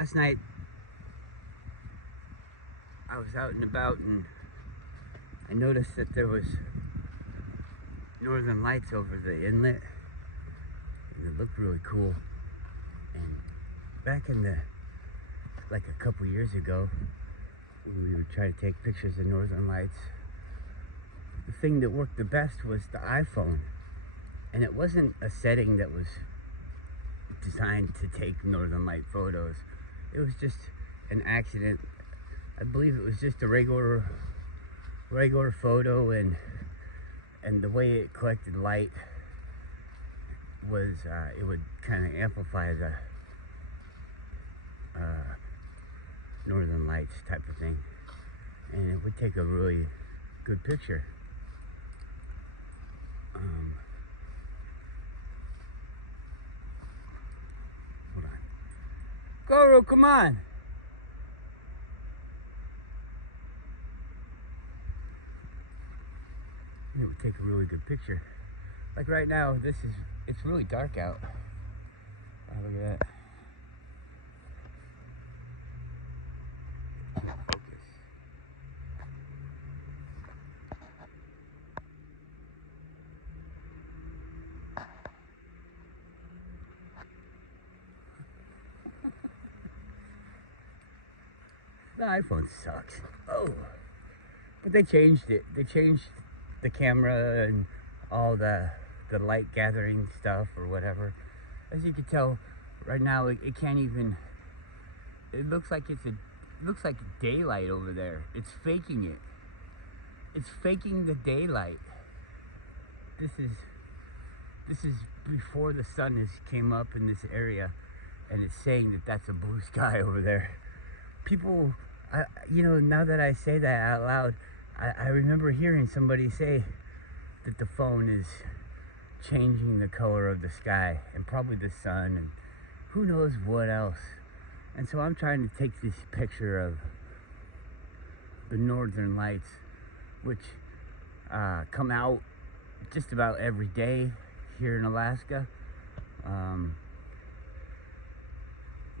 Last night I was out and about and I noticed that there was northern lights over the inlet and it looked really cool. And back in like a couple years ago, when we would try to take pictures of northern lights, the thing that worked the best was the iPhone. And it wasn't a setting that was designed to take northern light photos. It was just an accident. I believe it was just a regular photo, and the way it collected light was it would kind of amplify the northern lights type of thing, and it would take a really good picture. Hold on. Goro, come on. It would take a really good picture. Like right now, it's really dark out. Oh, look at that. Focus. The iPhone sucks. Oh. But they changed it. They changed the camera and all the light gathering stuff or whatever. As you can tell, right now it can't even. It looks like looks like daylight over there. It's faking it. It's faking the daylight. This is before the sun came up in this area, and it's saying that that's a blue sky over there. People, now that I say that out loud, I remember hearing somebody say that the phone is changing the color of the sky, and probably the sun, and who knows what else. And so I'm trying to take this picture of the northern lights, which come out just about every day here in Alaska.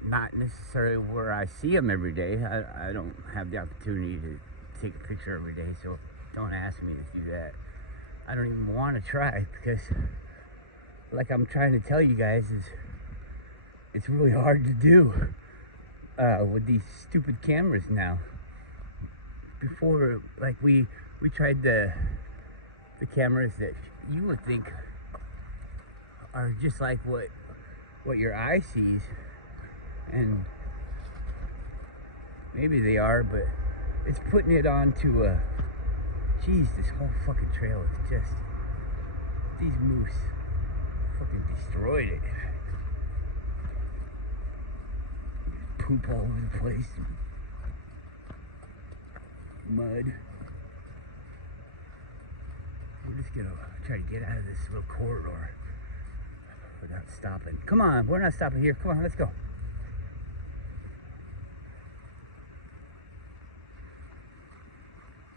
Not necessarily where I see them every day. I don't have the opportunity to take a picture every day, so don't ask me to do that. I don't even want to try, because like I'm trying to tell you guys, it's really hard to do with these stupid cameras now. Before, like we tried the cameras that you would think are just like what your eye sees, and maybe they are, but it's putting it onto a. Geez, this whole fucking trail is just. These moose fucking destroyed it. Poop all over the place. Mud. We're just gonna try to get out of this little corridor without stopping. Come on, we're not stopping here. Come on, let's go.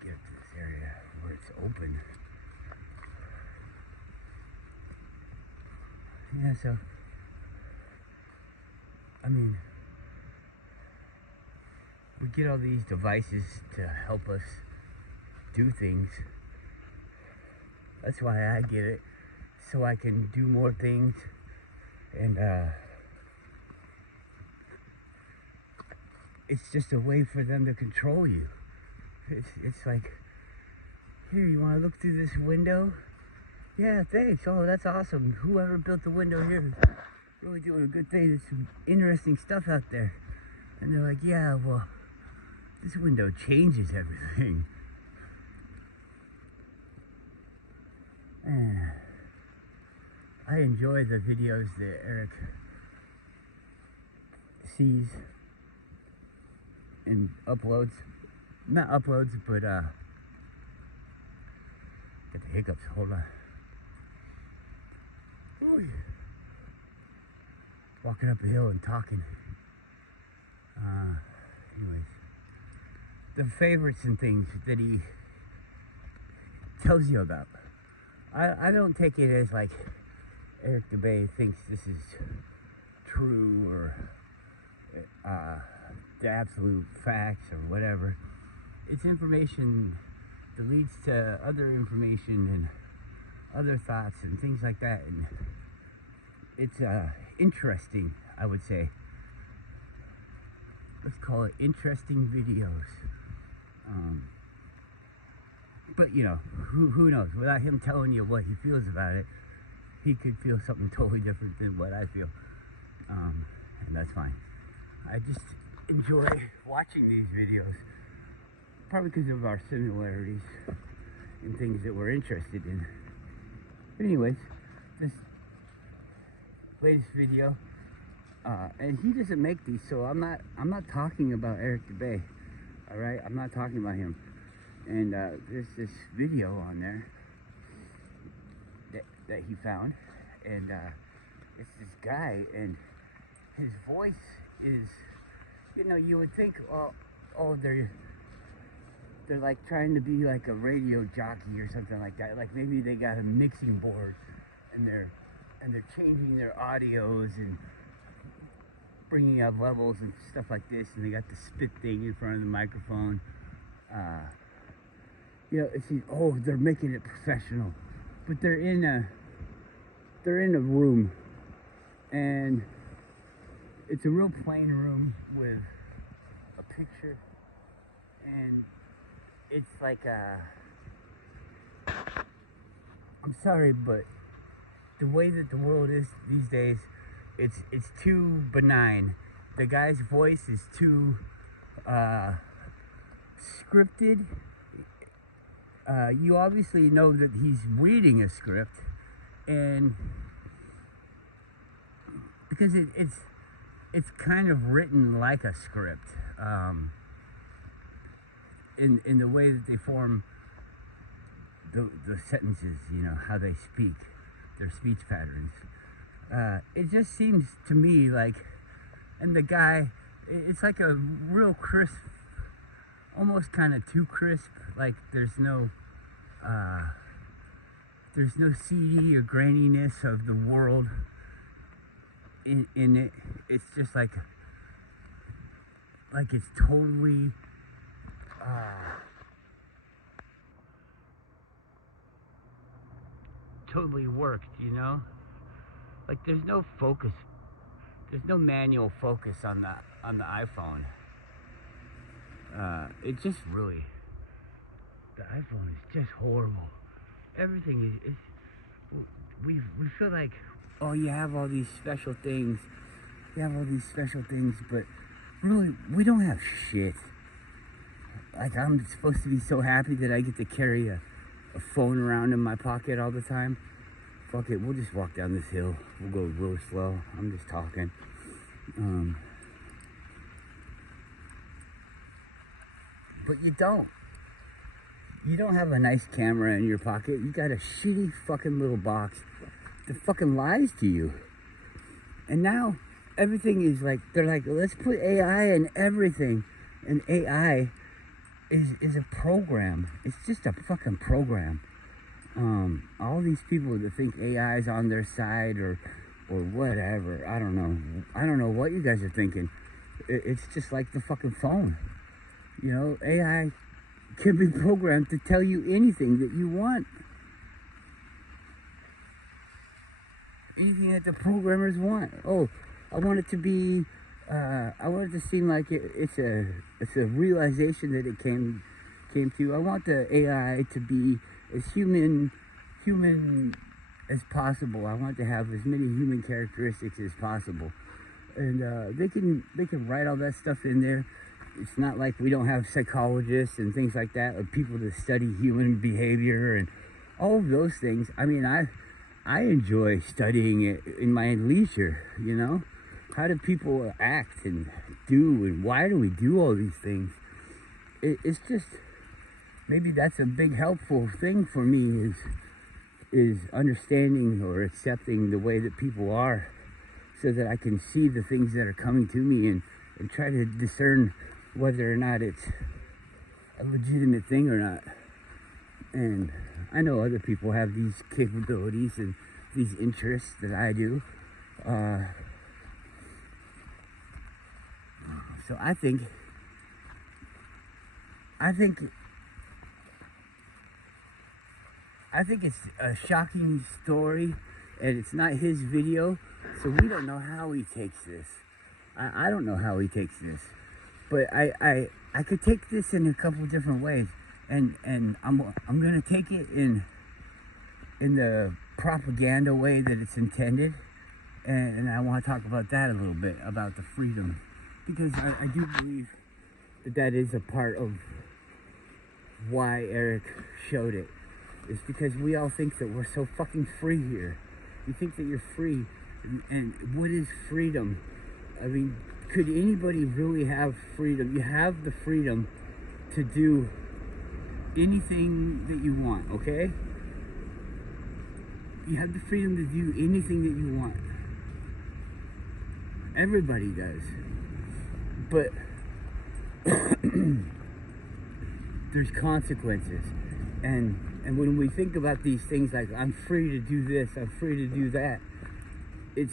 Get to this area where it's open. Yeah, so I mean, we get all these devices to help us do things. That's why I get it, so I can do more things, and it's just a way for them to control you. It's like, here, you want to look through this window? Yeah, thanks. Oh, that's awesome. Whoever built the window here is really doing a good thing. There's some interesting stuff out there. And they're like, yeah, well, this window changes everything. I enjoy the videos that Eric sees and uploads. Not uploads, but got the hiccups. Hold on. Ooh. Walking up a hill and talking. Anyways, the favorites and things that he tells you about. I don't take it as like Eric DeBay thinks this is true, the absolute facts or whatever. It's information that leads to other information and other thoughts and things like that, and it's interesting, I would say. Let's call it interesting videos. But you know, who knows? Without him telling you what he feels about it, he could feel something totally different than what I feel, and that's fine. I just enjoy watching these videos, probably because of our similarities in things that we're interested in. But anyways, this latest video, and he doesn't make these, so I'm not talking about Eric DeBay. All right, I'm not talking about him. And there's this video on there that he found, and it's this guy, and his voice is, you know, you would think, oh, they're like trying to be like a radio jockey or something like that. Like maybe they got a mixing board, and they're changing their audios and bringing up levels and stuff like this, and they got the spit thing in front of the microphone. You know, it's, oh, they're making it professional, but they're in a room, and it's a real plain room with a picture, and it's like I'm sorry, but the way that the world is these days, it's too benign. The guy's voice is too scripted. You obviously know that he's reading a script, and because it's kind of written like a script, in the way that they form the sentences, you know, how they speak, their speech patterns. It just seems to me like, and the guy, it's like a real crisp, almost kind of too crisp, like there's no seedy or graininess of the world in it. It's just like it's totally totally worked, you know? Like there's no focus, there's no manual focus on the iPhone. It just really, the iPhone is just horrible. Everything is we feel like, oh, you have all these special things, but really we don't have shit. Like I'm supposed to be so happy that I get to carry a phone around in my pocket all the time. Fuck it, we'll just walk down this hill. We'll go real slow. I'm just talking. But you don't have a nice camera in your pocket. You got a shitty fucking little box that fucking lies to you. And now everything is like, they're like, let's put AI in everything. And AI is a program. It's just a fucking program. All these people that think AI is on their side or whatever, I don't know what you guys are thinking. It's just like the fucking phone. You know, AI can be programmed to tell you anything that you want. Anything that the programmers want. Oh, I want it to be, I want it to seem like it's a realization that it came to. I want the AI to be as human as possible. I want to have as many human characteristics as possible. And they can write all that stuff in there. It's not like we don't have psychologists and things like that, or people that study human behavior and all of those things. I mean, I enjoy studying it in my leisure, you know? How do people act and do, and why do we do all these things? It's just, maybe that's a big helpful thing for me, is understanding or accepting the way that people are, so that I can see the things that are coming to me and try to discern whether or not it's a legitimate thing or not. And I know other people have these capabilities and these interests that I do. So I think it's a shocking story, and it's not his video, so we don't know how he takes this. I don't know how he takes this, but I could take this in a couple different ways, and I'm gonna take it in the propaganda way that it's intended, and I want to talk about that a little bit, about the freedom, because I do believe that is a part of why Eric showed it. It's because we all think that we're so fucking free here. You think that you're free, and what is freedom? I mean, could anybody really have freedom? You have the freedom to do anything that you want, okay? You have the freedom to do anything that you want. Everybody does. But there's consequences. And when we think about these things like, I'm free to do this, I'm free to do that, it's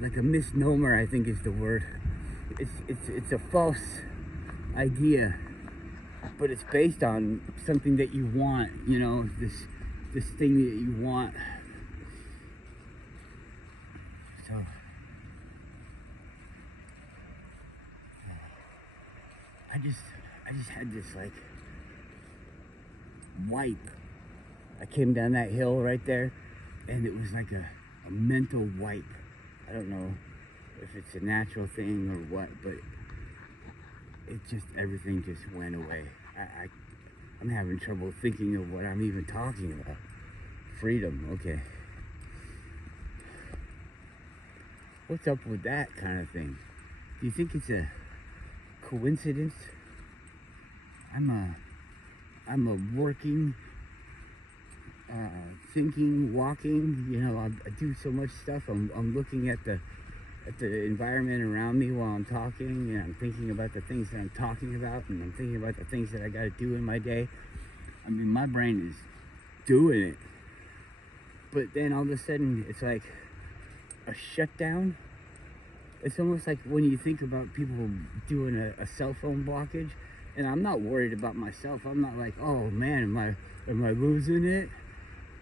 like a misnomer, I think is the word. It's a false idea, but it's based on something that you want, you know, this thing that you want. So I just had this like wipe. I came down that hill right there, and it was like a mental wipe. I don't know if it's a natural thing or what, but it just, everything just went away. I'm having trouble thinking of what I'm even talking about. Freedom, okay. What's up with that kind of thing? Do you think it's a coincidence? I'm a working, thinking, walking, you know, I do so much stuff. I'm looking at the environment around me while I'm talking, and I'm thinking about the things that I'm talking about, and I'm thinking about the things that I got to do in my day. I mean, my brain is doing it. But then all of a sudden, it's like a shutdown. It's almost like when you think about people doing a cell phone blockage, and I'm not worried about myself. I'm not like, oh man, am I losing it?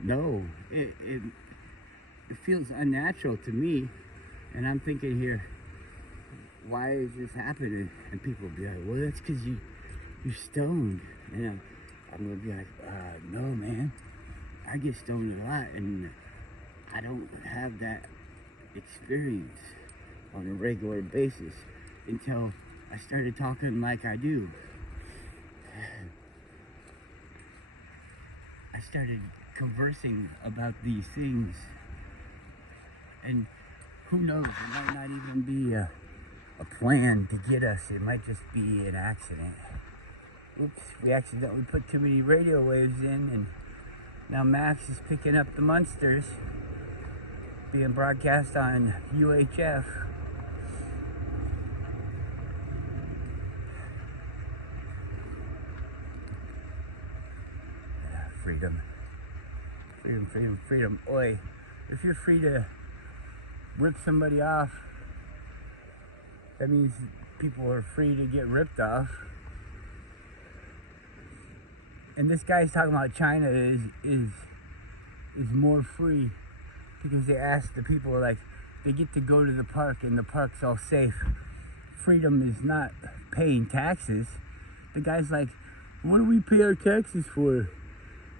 No, it feels unnatural to me, and I'm thinking here, why is this happening? And people will be like, well, that's because you're stoned. And I'm gonna be like, no man, I get stoned a lot, and I don't have that experience on a regular basis until I started talking like I do. I started conversing about these things, and who knows, it might not even be a plan to get us. It might just be an accident. Oops, we accidentally put too many radio waves in, and now Max is picking up the Munsters being broadcast on UHF. Freedom. Freedom, freedom, freedom. Oi, if you're free to rip somebody off, that means people are free to get ripped off. And this guy's talking about China is more free because they ask the people, like, they get to go to the park and the park's all safe. Freedom is not paying taxes. The guy's like, what do we pay our taxes for?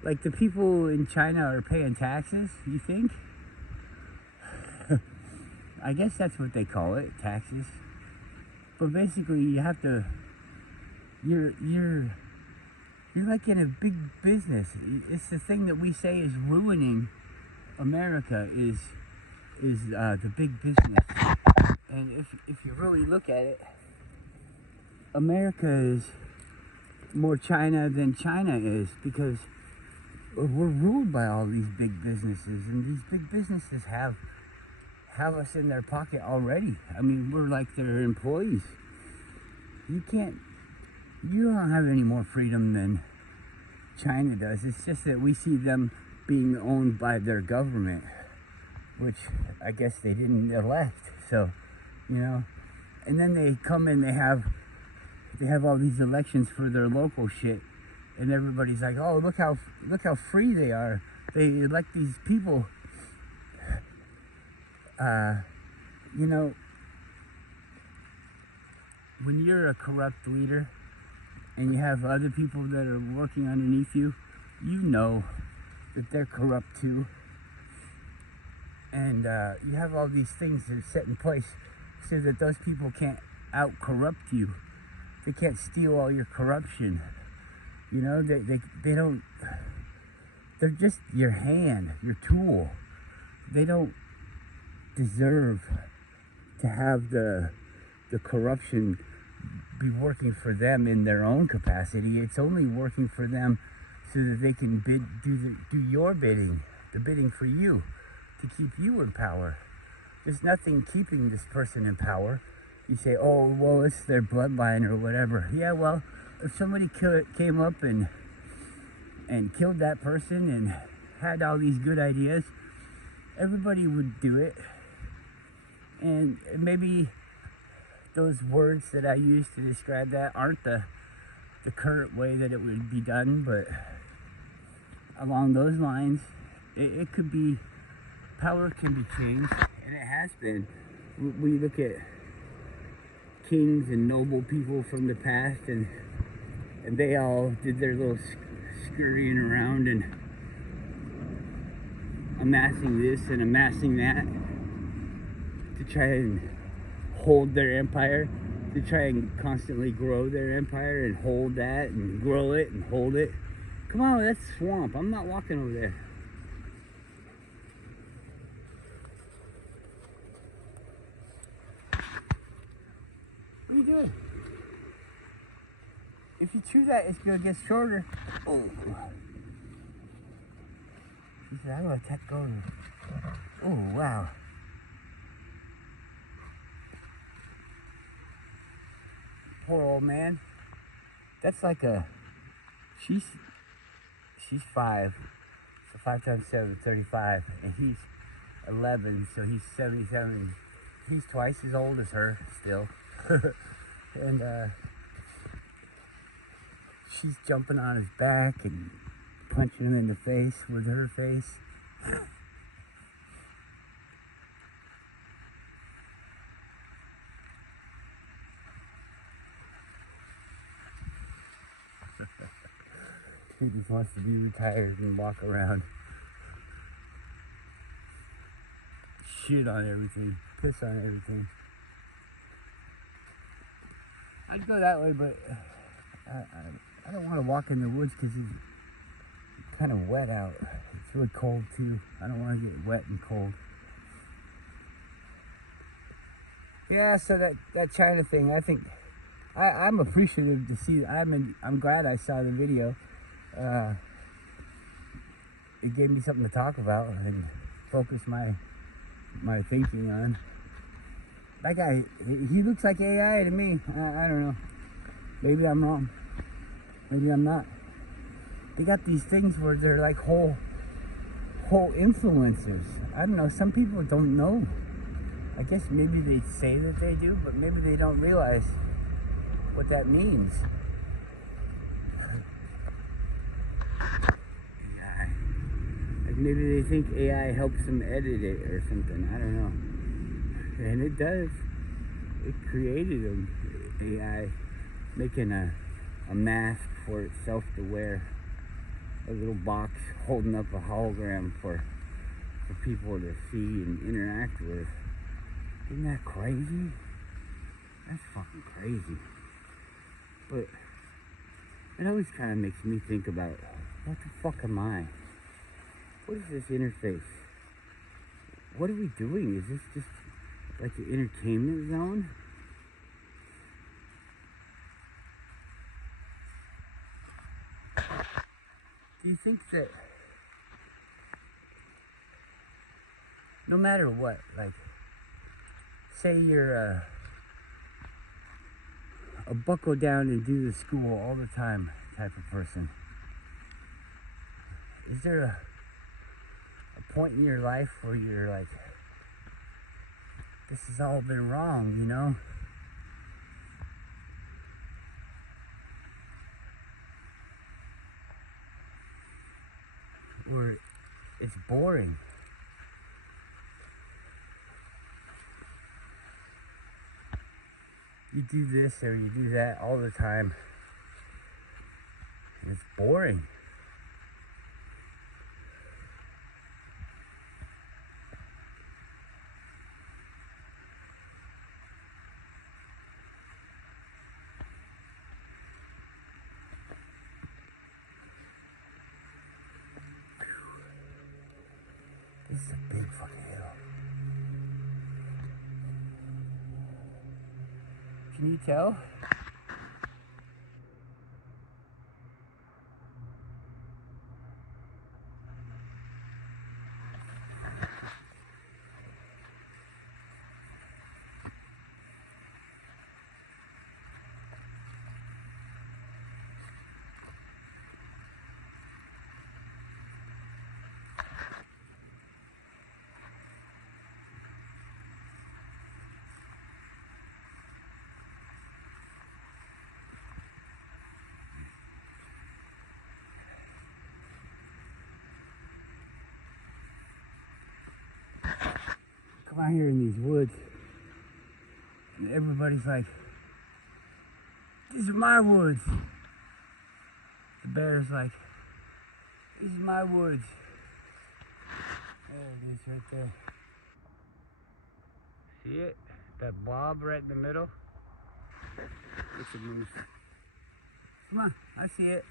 Like, the people in China are paying taxes, you think? I guess that's what they call it, taxes. But basically, you have to, you're like in a big business. It's the thing that we say is ruining America is the big business. And if you really look at it, America is more China than China is, because we're ruled by all these big businesses, and these big businesses have us in their pocket already. I mean, we're like their employees. You don't have any more freedom than China does. It's just that we see them being owned by their government, which I guess they didn't elect. So, you know, And then they come and they have all these elections for their local shit, and everybody's like, oh, look how free they are. They elect these people. You know, when you're a corrupt leader and you have other people that are working underneath you, you know that they're corrupt too. And you have all these things that are set in place so that those people can't out-corrupt you. They can't steal all your corruption. You know, they don't, they're just your hand, your tool. They don't deserve to have the corruption be working for them in their own capacity. It's only working for them so that they can do your bidding, the bidding for you, to keep you in power. There's nothing keeping this person in power. You say, oh, well, it's their bloodline or whatever. Yeah, well, if somebody came up and killed that person and had all these good ideas, everybody would do it. And maybe those words that I use to describe that aren't the current way that it would be done, but along those lines, it could be, power can be changed, and it has been. We look at kings and noble people from the past, and they all did their little scurrying around and amassing this and amassing that to try and hold their empire, to try and constantly grow their empire and hold that and grow it and hold it. Come on, that's swamp. I'm not walking over there. What are you doing? If you chew that, it's gonna get shorter. Oh. He said, I'm gonna keep going. Oh, wow. Poor old man. That's like she's 5. So 5 times 7, 35. And he's 11, so he's 77. He's twice as old as her still. And she's jumping on his back and punching him in the face with her face. He just wants to be retired and walk around. Shit on everything. Piss on everything. I'd go that way, but I don't want to walk in the woods because it's kind of wet out. It's really cold too. I don't want to get wet and cold. Yeah, so that China thing, I think I'm appreciative to see. I'm glad I saw the video. It gave me something to talk about and focus my thinking on. That guy, he looks like AI to me. I don't know. Maybe I'm wrong. Maybe I'm not. They got these things where they're like whole influencers. I don't know. Some people don't know. I guess maybe they say that they do, but maybe they don't realize what that means. AI. Like maybe they think AI helps them edit it or something. I don't know. And it does. It created an AI making a mask for itself to wear. A little box holding up a hologram for people to see and interact with. Isn't that crazy? That's fucking crazy. But it always kind of makes me think about, what the fuck am I? What is this interface? What are we doing? Is this just like the entertainment zone? Do you think that no matter what, like, say you're a buckle down and do the school all the time type of person, is there a point in your life where you're like, this has all been wrong, you know? where it's boring. You do this or you do that all the time, and it's boring. This is a big fucking hill. Can you tell? Come out here in these woods, and everybody's like, these are my woods. The bear's like, these are my woods. There it is right there. See it? That blob right in the middle? It's a moose. Come on, I see it.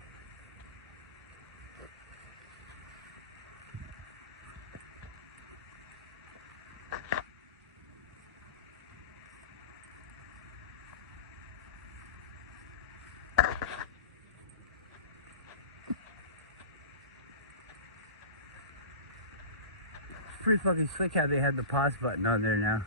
Pretty fucking slick how they had the pause button on there now.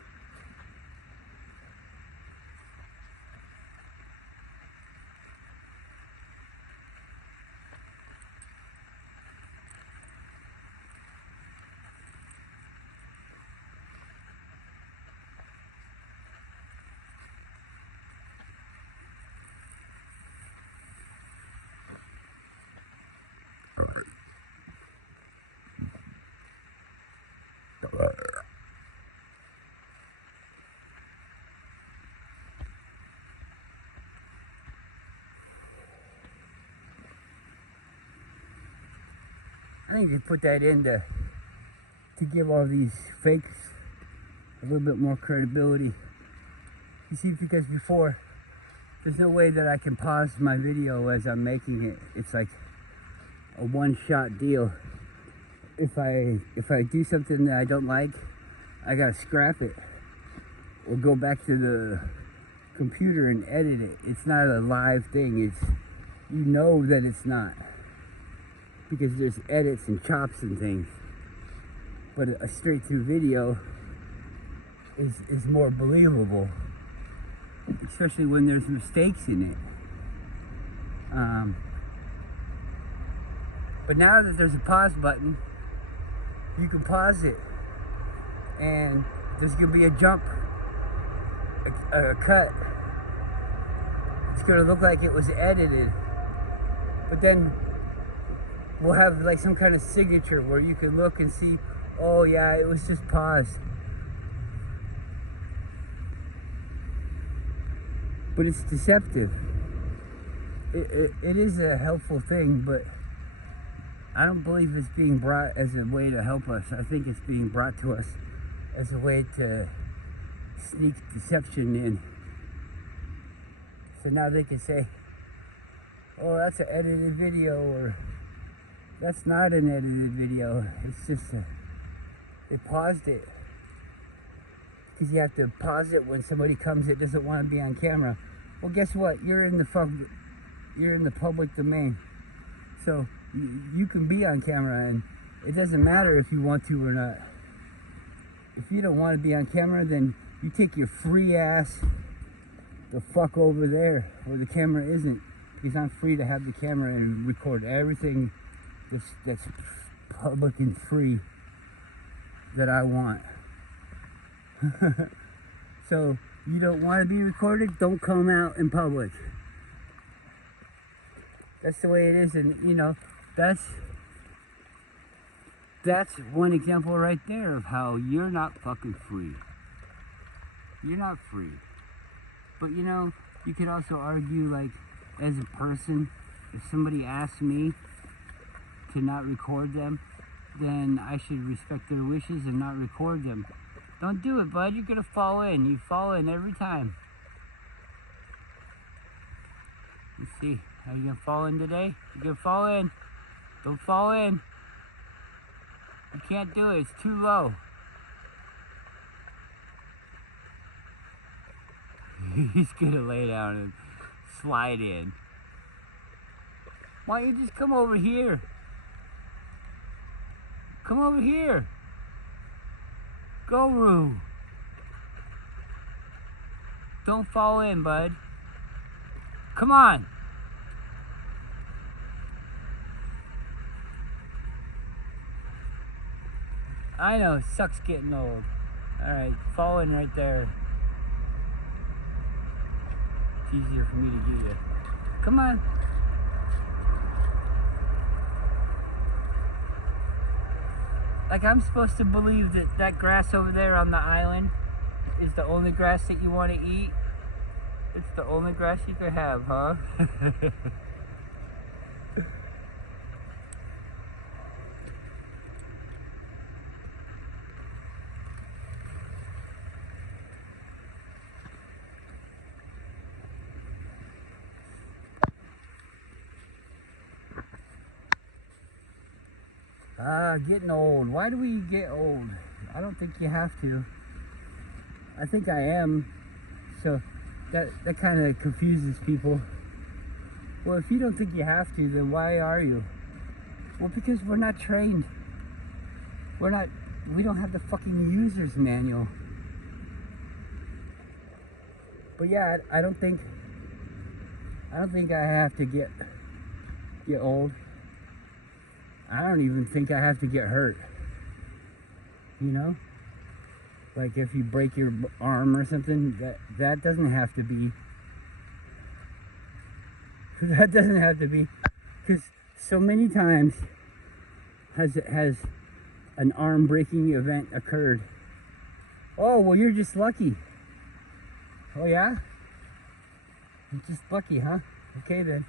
I think they put that in to give all these fakes a little bit more credibility. You see, because before, there's no way that I can pause my video as I'm making it. It's like a one-shot deal. If I do something that I don't like, I gotta scrap it or go back to the computer and edit it. It's not a live thing. It's, you know that it's not, because there's edits and chops and things. But a straight through video is more believable, especially when there's mistakes in it. But now that there's a pause button, you can pause it, and there's gonna be a jump, a cut. It's gonna look like it was edited, but then we'll have like some kind of signature where you can look and see, oh yeah, it was just paused. But it's deceptive. It is a helpful thing, but I don't believe it's being brought as a way to help us. I think it's being brought to us as a way to sneak deception in. So now they can say, oh, that's an edited video, or that's not an edited video. It's just they paused it. Because you have to pause it when somebody comes that doesn't want to be on camera. Well, guess what? You're in the public domain. So you can be on camera, and it doesn't matter if you want to or not. If you don't want to be on camera, then you take your free ass the fuck over there where the camera isn't, because I'm free to have the camera and record everything that's public and free that I want. So you don't want to be recorded, don't come out in public. That's the way it is, and you know, that's that's one example right there of how you're not fucking free. You're not free. But you know, you could also argue, like, as a person, if somebody asks me to not record them, then I should respect their wishes and not record them. Don't do it, bud. You're gonna fall in. You fall in every time. Let's see. Are you gonna fall in today? You're gonna fall in. Don't fall in. You can't do it. It's too low. He's gonna lay down and slide in. Why don't you just come over here? Come over here. Go, Roo. Don't fall in, bud. Come on. I know, it sucks getting old. Alright, fall in right there. It's easier for me to get you. Come on. Like, I'm supposed to believe that that grass over there on the island is the only grass that you want to eat? It's the only grass you could have, huh? Getting old. Why do we get old? I don't think you have to. I think I am. So that kind of confuses people. Well, if you don't think you have to, then why are you? Well, because we're not trained. We don't have the fucking user's manual. But yeah, I don't think I have to get old. I don't even think I have to get hurt. You know? Like if you break your arm or something, that doesn't have to be. That doesn't have to be. Because so many times has an arm breaking event occurred. Oh, well, you're just lucky. Oh yeah? You're just lucky, huh? Okay then.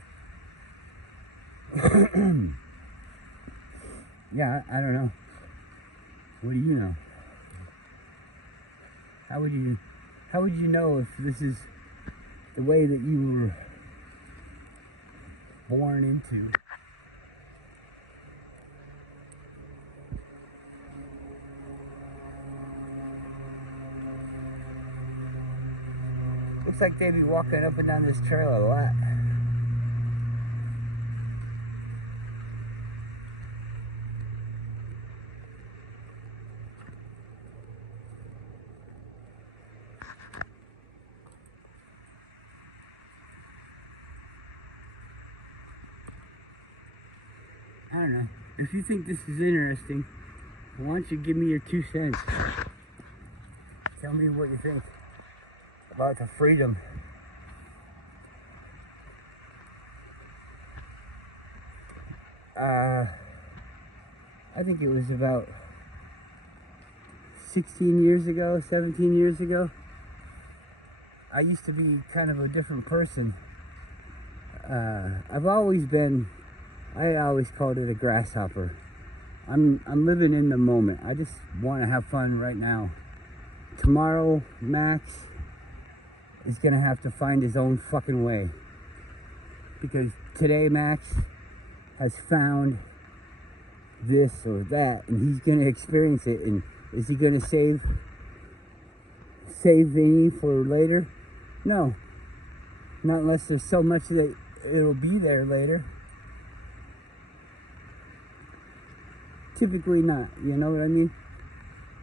Yeah, I don't know. What do you know? How would you know if this is the way that you were born into? Looks like they be walking up and down this trail a lot. I don't know. If you think this is interesting, why don't you give me your 2 cents? Tell me what you think about the freedom. I think it was about 16 years ago, 17 years ago. I used to be kind of a different person. I've always been, I always called it a grasshopper. I'm living in the moment. I just want to have fun right now. Tomorrow, Max is gonna have to find his own fucking way. Because today, Max has found this or that, and he's gonna experience it. And is he gonna save any for later? No. Not unless there's so much that it'll be there later. Typically not, you know what I mean?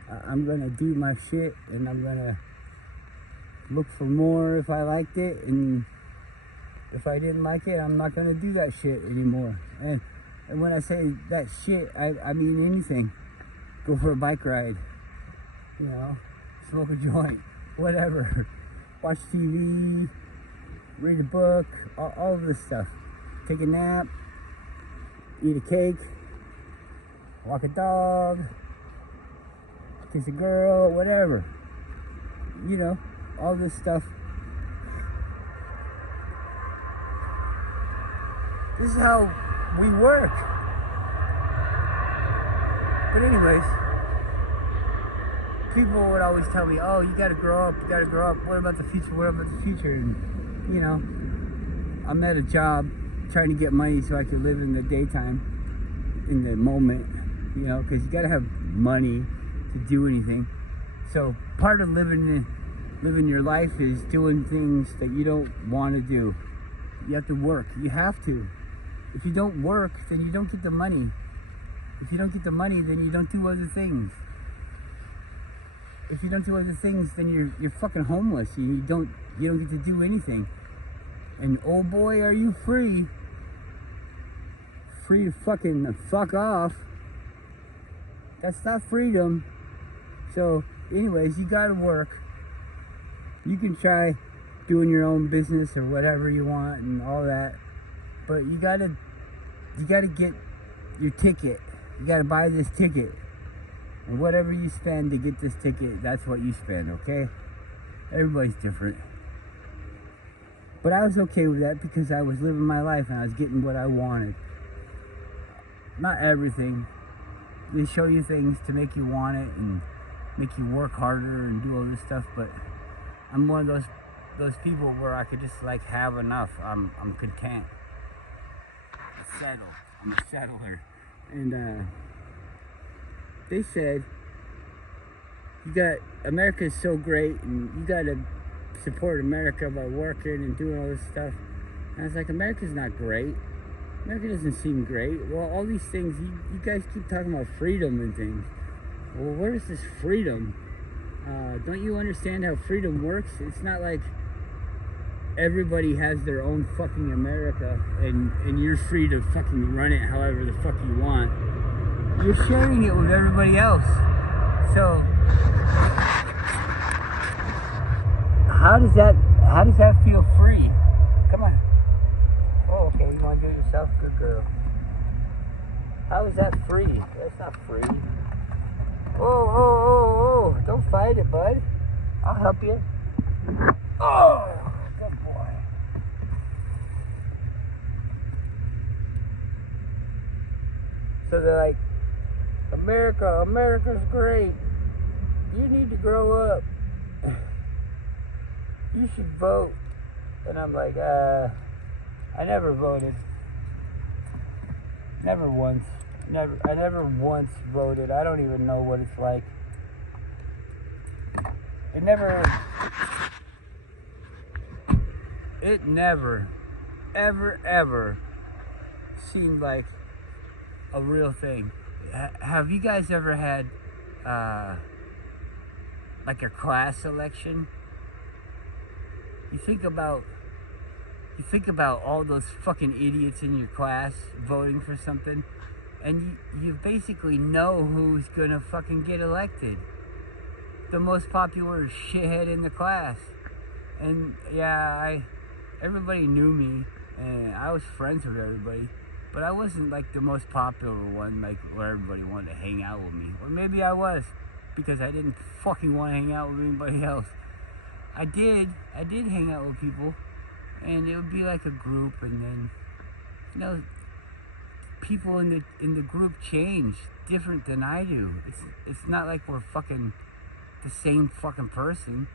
I'm gonna do my shit, and I'm gonna look for more if I liked it, and if I didn't like it, I'm not gonna do that shit anymore. And when I say that shit, I mean anything. Go for a bike ride, you know, smoke a joint, whatever. Watch TV, read a book, all of this stuff. Take a nap, eat a cake, walk a dog, kiss a girl, whatever. You know, all this stuff. This is how we work. But anyways, people would always tell me, oh, you gotta grow up, you gotta grow up. What about the future? What about the future? And, you know, I'm at a job trying to get money so I can live in the daytime, in the moment, you know, because you gotta have money to do anything. So part of living your life is doing things that you don't want to do. You have to work. You have to. If you don't work, then you don't get the money. If you don't get the money, then you don't do other things. If you don't do other things, then you're fucking homeless. You don't get to do anything. And oh boy, are you free. Free to fucking fuck off. That's not freedom. So anyways, you gotta work. You can try doing your own business or whatever you want and all that, but you gotta get your ticket. You gotta buy this ticket, and whatever you spend to get this ticket, that's what you spend. Okay? Everybody's different, but I was okay with that because I was living my life and I was getting what I wanted. Not everything. They show you things to make you want it and make you work harder and do all this stuff, but I'm one of those people where I could just like have enough. I'm content. I settle. I'm a settler. And they said America's so great and you gotta support America by working and doing all this stuff. And I was like, America's not great. America doesn't seem great. Well, all these things, you guys keep talking about freedom and things. Well, where's this freedom? Don't you understand how freedom works? It's not like everybody has their own fucking America and you're free to fucking run it however the fuck you want. You're sharing it with everybody else. So how does that feel free? Come on. Oh, okay, you want to do it yourself? Good girl. How is that free? That's not free. Oh, don't fight it, bud. I'll help you. Oh, good boy. So they're like, America's great. You need to grow up. You should vote. And I'm like, I never voted. Never once. I never once voted. I don't even know what it's like. It never, ever seemed like a real thing. Have you guys ever had, like a class election? You think about all those fucking idiots in your class voting for something, and you basically know who's gonna fucking get elected. The most popular shithead in the class. And yeah, everybody knew me, and I was friends with everybody, but I wasn't like the most popular one, like where everybody wanted to hang out with me. Or maybe I was, because I didn't fucking want to hang out with anybody else. I did hang out with people, and it would be like a group, and then, you know, people in the group change different than I do. It's not like we're fucking the same fucking person,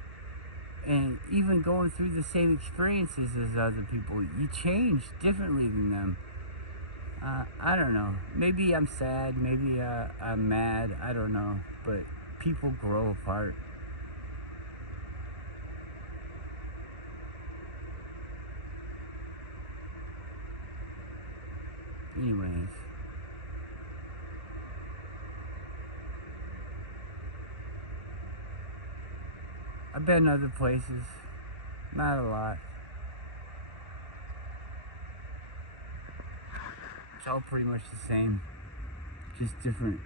and even going through the same experiences as other people, you change differently than them. I don't know. Maybe I'm sad. Maybe I'm mad. I don't know. But people grow apart. Anyways. I've been other places. Not a lot. It's all pretty much the same. Just different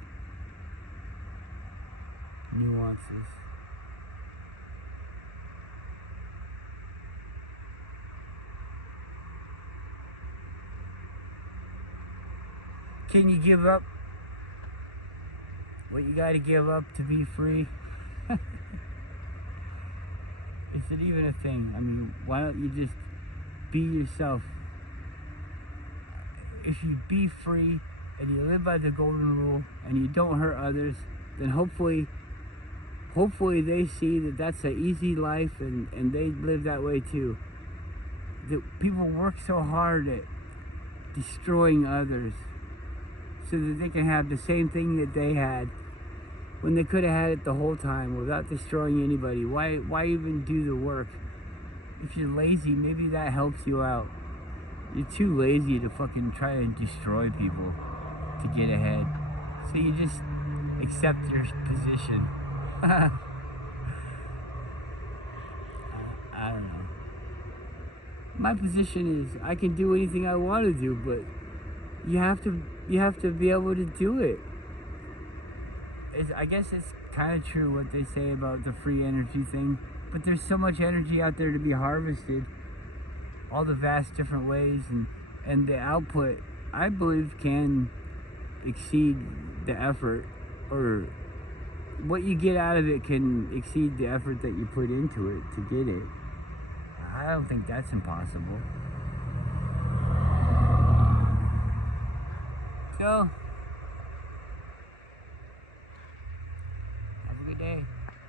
nuances. Can you give up what you gotta give up to be free. Is it even a thing? I mean, why don't you just be yourself? If you be free and you live by the golden rule and you don't hurt others, then hopefully they see that that's an easy life, and they live that way too. That people work so hard at destroying others so that they can have the same thing that they had when they could have had it the whole time without destroying anybody. Why even do the work? If you're lazy, maybe that helps you out. You're too lazy to fucking try and destroy people to get ahead. So you just accept your position. I don't know. My position is I can do anything I want to do, but you have to be able to do it. I guess it's kind of true what they say about the free energy thing, but there's so much energy out there to be harvested, all the vast different ways, and the output, I believe, can exceed the effort, or what you get out of it can exceed the effort that you put into it to get it. I don't think that's impossible. So